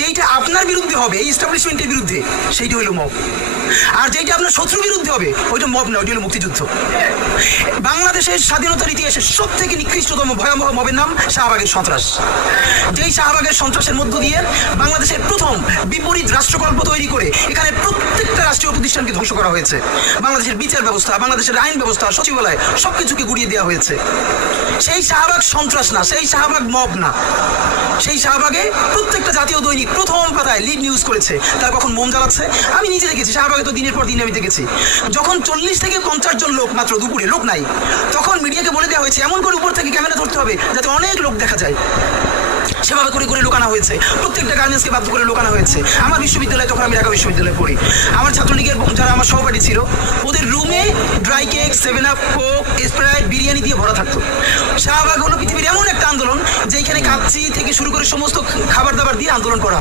যেইটা আপনার বিরুদ্ধে হবে, এই এস্টাবলিশমেন্টের বিরুদ্ধে, সেইটা হলো মব। আর যেইটা আপনার শত্রুর বিরুদ্ধে হবে, ওইটা মব না, ওইটা হলো মুক্তিযুদ্ধ। বাংলাদেশের স্বাধীনতার ইতিহাসে সব থেকে নিকৃষ্টতম ভয়াবহ মবের নাম শাহবাগের সন্ত্রাস। যেই শাহবাগের সন্ত্রাসের মধ্য দিয়ে বাংলাদেশের প্রথম বিপরীত রাষ্ট্রকল্প তৈরি করে এখানে প্রত্যেকটা রাষ্ট্রীয় প্রতিষ্ঠানকে ধ্বংস করা হয়েছে। বাংলাদেশের বিচার ব্যবস্থা, বাংলাদেশের আইন ব্যবস্থা, সচিবালয় সবকিছুকে গুড়িয়ে দেওয়া হয়েছে। সেই শাহবাগ সন্ত্রাস না, সেই শাহবাগ মব না। সেই শাহবাগে প্রত্যেকটা জাতীয় দৈনিক প্রথম পাতায় লিড নিউজ করেছে তারা কখন মোম জ্বালাচ্ছে। আমি নিজে দেখেছি, শাহবাগে তো দিনের পর দিন আমি দেখেছি, যখন 40 থেকে 50 জন লোক মাত্র, দুপুরে লোক নাই, তখন মিডিয়াকে বলে দেওয়া হয়েছে এমন করে উপর থেকে ক্যামেরা ধরতে হবে যাতে অনেক লোক দেখা যায়। সেভাবে করে করে লোকানো হয়েছে, প্রত্যেকটা গার্মেন্টসকে বাধ্য করে লোকানো হয়েছে। আমার বিশ্ববিদ্যালয়ে, তখন আমি ঢাকা বিশ্ববিদ্যালয়ে পড়ি, আমার ছাত্রলীগের যারা আমার সহপাঠী ছিল, ওদের রুমে dry cake, 7 up, Coke, Sprite, biryani দিয়ে ভরা থাকতো। শাহবাগ হলো পৃথিবীর এমন একটা আন্দোলন যেখানে কাচ্চি থেকে শুরু করে সমস্ত খাবার দাবার দিয়ে আন্দোলন করা।